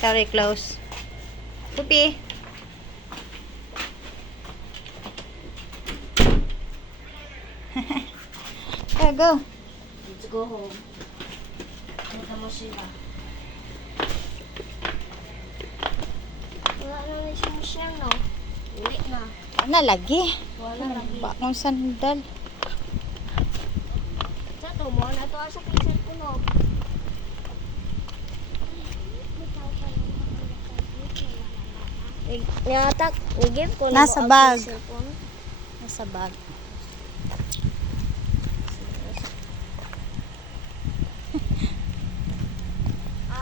Very close. Pupi. Okay, go. Let's go home. Punta mo sila. Wala na siya, no? Uwi na. Ano lagi? Wala lagi. Bakong sandal. Sa to mo, na to sa pinsel ko, no? Niyatak, nag-give ko na Nasa mo ang bag. cellphone. Nasa bag.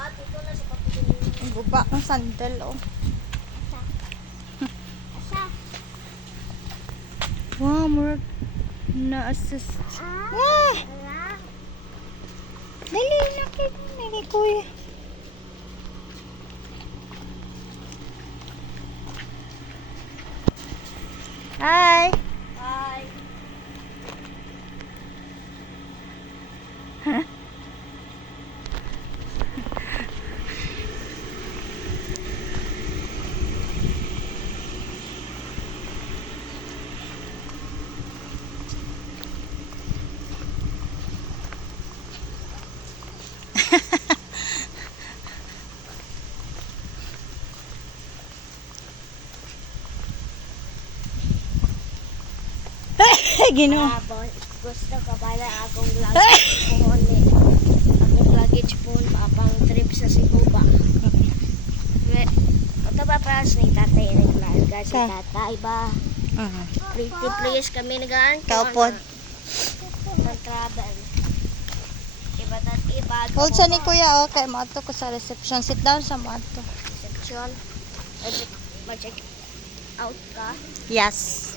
Dito na sa kapatid. Ang guba ng sandal, oh. Asa? Wow, more na-assist. Ah! Dali, nakit ni kuya. Hi! Bye. Gino. Gusto ka ba na akong luggage phone akong luggage phone papang trip sa Cebu ba? Ito ba para sa ni tatay naglarga si Ka. tatay ba? Pretty place kami nagaan Kaupod. ng travel. Iba at iba. Hold sa ni kuya, oh. Kay mato ko sa reception. Sit down sa mato. Reception. Ma-check out ka. Yes.